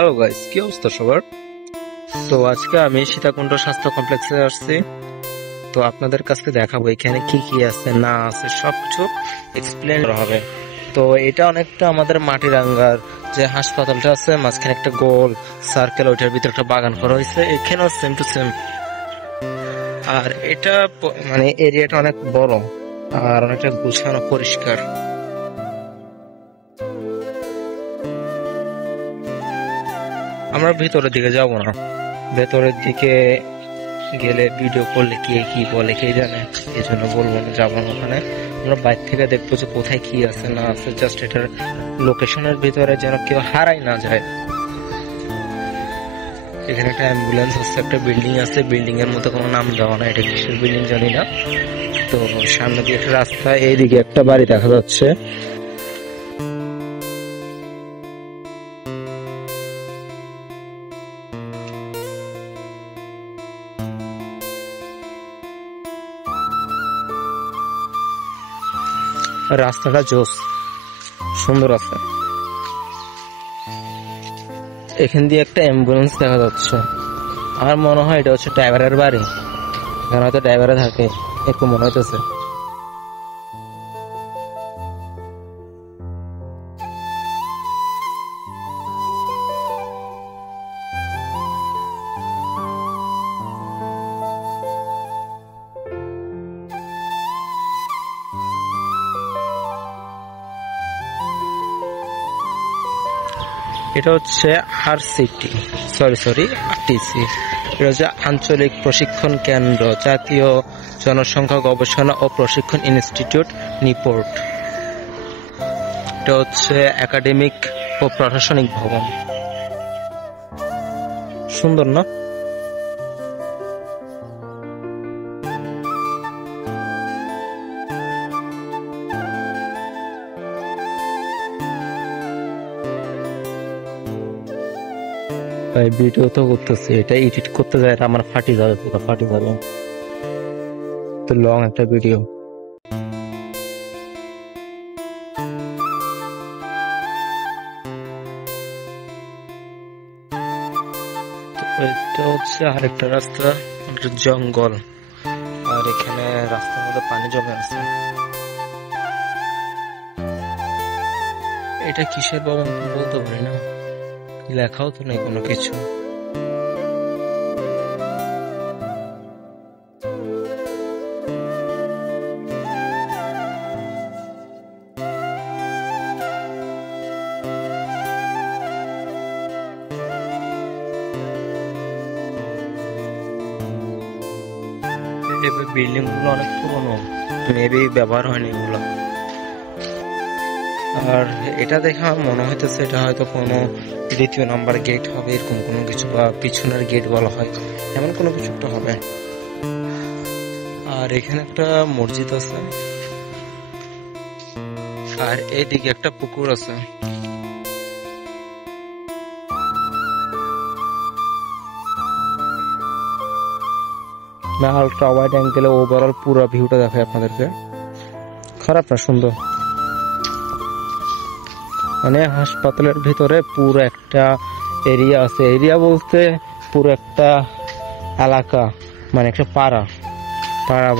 Hello guys, কি অবস্থা সবার? তো আজকে আমি সীতাকুণ্ড স্বাস্থ্য কমপ্লেক্সে আসছি। তো আপনাদের কাছে দেখাবো এখানে কি কি আছে না আছে সবকিছু এক্সপ্লেন করা হবে। তো এটা অনেকটা আমাদের মাটিরাঙ্গার যে হাসপাতালটা আছে, মাঝখানে একটা গোল সার্কেল, ওইটার ভিতরে একটা বাগান করা হয়েছে, এখানেও সেম টু সেম। আর এটা মানে এরিয়াটা অনেক বড় আর অনেকটা গুছানো পরিষ্কার। আমরা ভিতরের দিকে যাব না, ভেতরের দিকে গেলে ভিডিও করলে কে কি বলে কে জানে, এই জন্য বলবো না, যাবো না ওখানে। আমরা বাইরে থেকে দেখবো যে কোথায় কি আছে না আছে, জাস্ট এটার লোকেশনের ভিতরে যেন কেউ হারাই না যায়। এখানে একটা অ্যাম্বুলেন্স আছে, একটা বিল্ডিং আছে, বিল্ডিং এর মধ্যে কোনো নাম দেওয়া না, এটা কিসের বিল্ডিং জানি না। তো সামনে দিয়ে একটা রাস্তা, এইদিকে একটা বাড়ি দেখা যাচ্ছে। রাস্তাটা জোস, সুন্দর আছে। এখান দিয়ে একটা অ্যাম্বুলেন্স দেখা যাচ্ছে। আমার মনে হয় এটা হচ্ছে ড্রাইভারের বাড়ি, এখানে হয়তো ড্রাইভারে থাকে, একটু মনে হইতেছে। এটা হচ্ছে আরসিটি, আরটিসি। এটা হচ্ছে আঞ্চলিক প্রশিক্ষণ কেন্দ্র, জাতীয় জনসংখ্যা গবেষণা ও প্রশিক্ষণ ইনস্টিটিউট নিপোর্ট। এটা হচ্ছে একাডেমিক ও প্রশাসনিক ভবন। সুন্দর না? ভিডিও তো করতেছি, এটা এডিট করতে যায় আমার ফাটি যাবে, পুরো ফাটি যাবে। তো লং একটা ভিডিও। এটা হচ্ছে আরেকটা রাস্তা, একটা জঙ্গল, আর এখানে রাস্তার মধ্যে পানি জমে আছে। এটা কিসের ভবন বলতে পারি না, লেখাও তো নেই কোনো কিছু। বিল্ডিং গুলো অনেক পুরনো, মেবি ব্যবহার হয়নি এগুলো। আর এটা দেখে আমার মনে হইতেছে এটা হয়তো কোনো দ্বিতীয় নাম্বার গেট হবে, এরকম কোনো কিছু, বা পিছনের গেট বলা হয়, এমন কোনো কিছু একটা হবে। আর এখানে একটা মসজিদ আছে, আর এইদিকে একটা পুকুর আছে। আলট্রা ওয়াইড অ্যাঙ্গেলে ওভারঅল পুরো ভিউটা দেখায় আপনাদেরকে। খারাপ না, সুন্দর। মানে হাসপাতালের ভিতরে পুরো একটা এরিয়া আছে, এরিয়া বলতে পুরো একটা এলাকা, মানে একটা পাড়া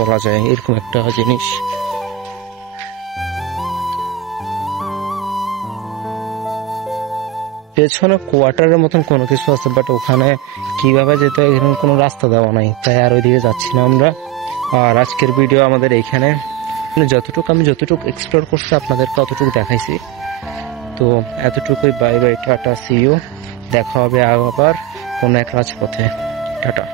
বলা যায়, এরকম একটা জিনিস। পেছনে কোয়ার্টারের মতন কোনো কিছু আছে, বাট ওখানে কিভাবে যেতে হয় এরকম কোনো রাস্তা দেওয়া নাই, তাই আর ওইদিকে যাচ্ছি না আমরা। আর আজকের ভিডিও আমাদের এইখানে, আমি যতটুকু এক্সপ্লোর করছি আপনাদেরকে ততটুকু দেখাইছি। তো এতটুকুই, bye bye, tata, see you. দেখা হবে আবার কোনো এক রাজপথে। টাটা।